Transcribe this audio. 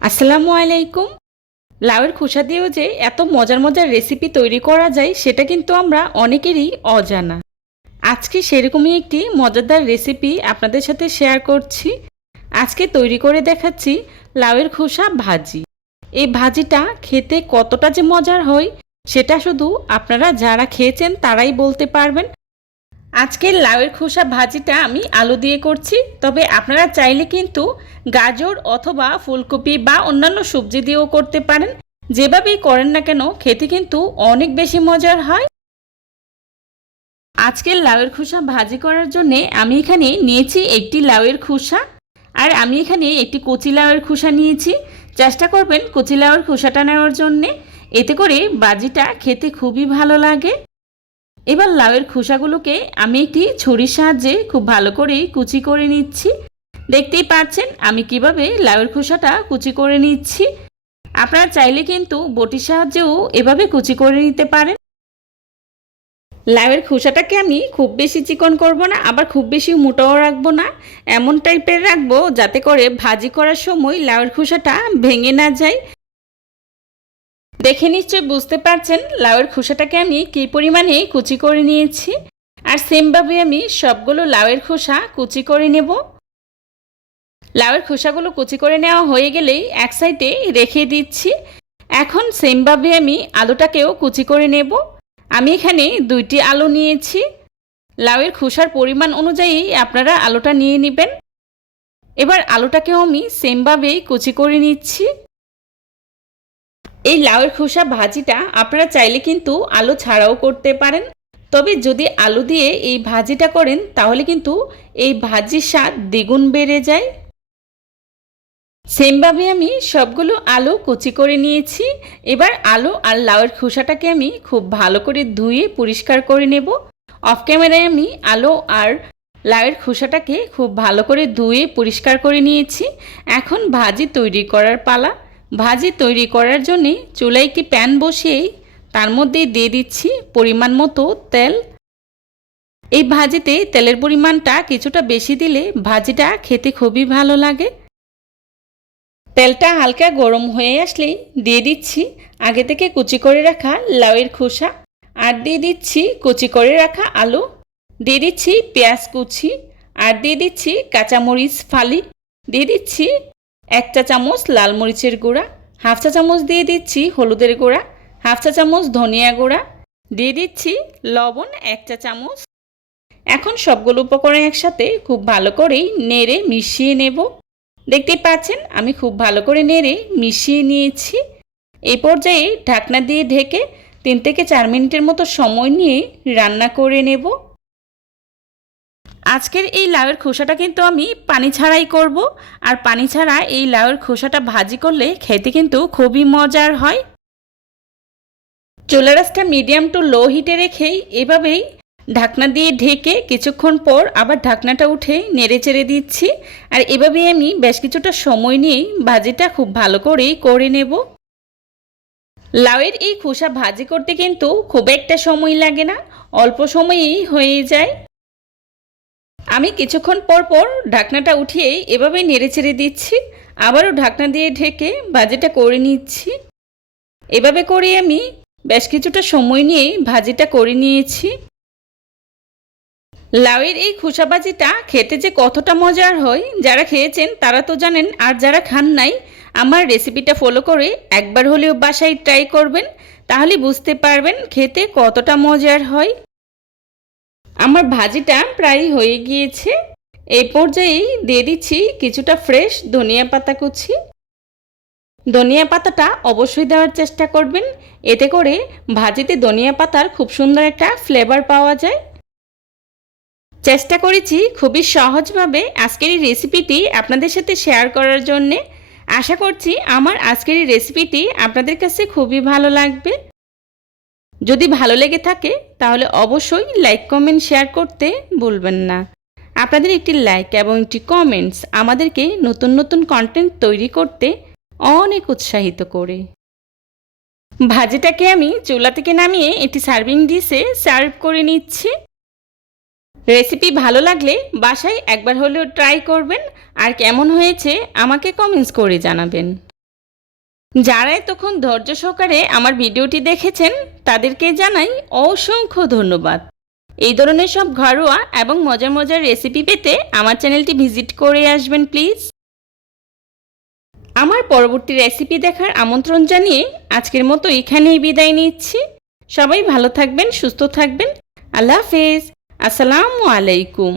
আসসালামু আলাইকুম। লাউয়ের খোসা দিয়েও যে এত মজার মজার রেসিপি তৈরি করা যায় সেটা কিন্তু আমরা অনেকেরই অজানা। আজকে সেরকমই একটি মজাদার রেসিপি আপনাদের সাথে শেয়ার করছি। আজকে তৈরি করে দেখাচ্ছি লাউয়ের খোসা ভাজি। এই ভাজিটা খেতে কতটা যে মজার হয় সেটা শুধু আপনারা যারা খেয়েছেন তারাই বলতে পারবেন। আজকের লাউয়ের খোসা ভাজিটা আমি আলু দিয়ে করছি, তবে আপনারা চাইলে কিন্তু গাজর অথবা ফুলকপি বা অন্যান্য সবজি দিয়েও করতে পারেন। যেভাবেই করেন না কেন খেতে কিন্তু অনেক বেশি মজার হয়। আজকের লাউয়ের খোসা ভাজি করার জন্য আমি এখানে নিয়েছি একটি লাউয়ের খোসা, আর আমি এখানে একটি কচি লাউয়ের খোসা নিয়েছি। চেষ্টা করবেন কচি লাউয়ের খোসাটা নেওয়ার জন্যে, এতে করে ভাজিটা খেতে খুবই ভালো লাগে। এবার লাউয়ের খোসাগুলোকে আমি একটি ছুরির সাহায্যে খুব ভালো করে কুচি করে নিচ্ছি। দেখতেই পাচ্ছেন আমি কিভাবে লাউয়ের খোসাটা কুচি করে নিচ্ছি। আপনারা চাইলে কিন্তু বটির সাহায্যেও এভাবে কুচি করে নিতে পারেন। লাউয়ের খোসাটাকে আমি খুব বেশি চিকন করব না, আবার খুব বেশি মোটাও রাখবো না। এমন টাইপের রাখবো যাতে করে ভাজি করার সময় লাউয়ের খোসাটা ভেঙে না যায়। দেখে নিশ্চয়ই বুঝতে পারছেন লাউয়ের খোসাটাকে আমি কী পরিমাণে কুচি করে নিয়েছি। আর সেমভাবে আমি সবগুলো লাউয়ের খোসা কুচি করে নেব। লাউয়ের খোসাগুলো কুচি করে নেওয়া হয়ে গেলেই এক সাইডে রেখে দিচ্ছি। এখন সেমভাবে আমি আলুটাকেও কুচি করে নেব। আমি এখানে 2টি আলু নিয়েছি। লাউয়ের খোসার পরিমাণ অনুযায়ী আপনারা আলুটা নিয়ে নেবেন। এবার আলুটাকেও আমি সেমভাবেই কুচি করে নিচ্ছি। এই লাউয়ের খোসা ভাজিটা আপনারা চাইলে কিন্তু আলু ছাড়াও করতে পারেন, তবে যদি আলু দিয়ে এই ভাজিটা করেন তাহলে কিন্তু এই ভাজির স্বাদ দ্বিগুণ বেড়ে যায়। সেমভাবে আমি সবগুলো আলু কুচি করে নিয়েছি। এবার আলু আর লাউয়ের খোসাটাকে আমি খুব ভালো করে ধুয়ে পরিষ্কার করে নেব। অফ ক্যামেরায় আমি আলু আর লাউয়ের খোসাটাকে খুব ভালো করে ধুয়ে পরিষ্কার করে নিয়েছি। এখন ভাজি তৈরি করার পালা। ভাজি তৈরি করার জন্যে চুলায় একটি প্যান বসিয়েই তার মধ্যে দিয়ে দিচ্ছি পরিমাণ মতো তেল। এই ভাজিতে তেলের পরিমাণটা কিছুটা বেশি দিলে ভাজিটা খেতে খুবই ভালো লাগে। তেলটা হালকা গরম হয়ে আসলেই দিয়ে দিচ্ছি আগে থেকে কুচি করে রাখা লাউয়ের খোসা, আর দিয়ে দিচ্ছি কুচি করে রাখা আলু, দিয়ে দিচ্ছি পেঁয়াজ কুচি, আর দিয়ে দিচ্ছি কাঁচামরিচ ফালি, দিয়ে দিচ্ছি 1 চা চামচ লাল মরিচের গুঁড়া, 1/2 চা চামচ দিয়ে দিচ্ছি হলুদের গুঁড়া, 1/2 চা চামচ ধনিয়া গুঁড়া, দিয়ে দিচ্ছি লবণ 1 চা চামচ। এখন সবগুলো উপকরণ একসাথে খুব ভালো করেই নেড়ে মিশিয়ে নেব। দেখতেই পাচ্ছেন আমি খুব ভালো করে নেড়ে মিশিয়ে নিয়েছি। এই পর্যায়ে ঢাকনা দিয়ে ঢেকে 3 থেকে 4 মিনিটের মতো সময় নিয়ে রান্না করে নেব। আজকের এই লাউয়ের খোসাটা কিন্তু আমি পানি ছাড়াই করব, আর পানি ছাড়া এই লাউয়ের খোসাটা ভাজি করলে খেতে কিন্তু খুবই মজার হয়। চুলার আঁচটা মিডিয়াম টু লো হিটে রেখেই এভাবেই ঢাকনা দিয়ে ঢেকে কিছুক্ষণ পর আবার ঢাকনাটা উঠে নেড়ে চেড়ে দিচ্ছি। আর এভাবেই আমি বেশ কিছুটা সময় নিয়েই ভাজিটা খুব ভালো করেই করে নেব। লাউয়ের এই খোসা ভাজি করতে কিন্তু খুব একটা সময় লাগে না, অল্প সময়েই হয়ে যায়। আমি কিছুক্ষণ পর পর ঢাকনাটা উঠিয়েই এভাবেই নেড়ে চেড়ে দিচ্ছি। আবারও ঢাকনা দিয়ে ঢেকে ভাজিটা করে নিচ্ছি। এভাবে করে আমি বেশ কিছুটা সময় নিয়েই ভাজিটা করে নিয়েছি। লাউয়ের এই খোসা ভাজিটা খেতে যে কতটা মজার হয় যারা খেয়েছেন তারা তো জানেন, আর যারা খান নাই আমার রেসিপিটা ফলো করে একবার হলেও বাসায় ট্রাই করবেন, তাহলে বুঝতে পারবেন খেতে কতটা মজার হয়। আমার ভাজিটা প্রায় হয়ে গিয়েছে। এই পর্যায়েই দিয়ে দিচ্ছি কিছুটা ফ্রেশ ধনিয়া পাতা কুচি। ধনিয়া পাতাটা অবশ্যই দেওয়ার চেষ্টা করবেন, এতে করে ভাজিতে ধনিয়া পাতার খুব সুন্দর একটা ফ্লেভার পাওয়া যায়। চেষ্টা করেছি খুবই সহজভাবে আজকের এই রেসিপিটি আপনাদের সাথে শেয়ার করার জন্যে। আশা করছি আমার আজকের এই রেসিপিটি আপনাদের কাছে খুবই ভালো লাগবে। যদি ভালো লেগে থাকে তাহলে অবশ্যই লাইক কমেন্ট শেয়ার করতে ভুলবেন না। আপনাদের একটি লাইক এবং একটি কমেন্টস আমাদেরকে নতুন নতুন কন্টেন্ট তৈরি করতে অনেক উৎসাহিত করে। ভাজিটাকে আমি চুলা থেকে নামিয়ে একটি সার্ভিং ডিশে সার্ভ করে নিচ্ছি। রেসিপি ভালো লাগলে বাসায় একবার হলেও ট্রাই করবেন, আর কেমন হয়েছে আমাকে কমেন্টস করে জানাবেন। যারা এতক্ষণ ধৈর্য সহকারে আমার ভিডিওটি দেখেছেন তাদেরকে জানাই অসংখ্য ধন্যবাদ। এই ধরনের সব ঘরোয়া এবং মজার মজার রেসিপি পেতে আমার চ্যানেলটি ভিজিট করে আসবেন প্লিজ। আমার পরবর্তী রেসিপি দেখার আমন্ত্রণ জানিয়ে আজকের মতো এখানেই বিদায় নিচ্ছি। সবাই ভালো থাকবেন, সুস্থ থাকবেন। আল্লাহ হাফেজ। আসসালামু আলাইকুম।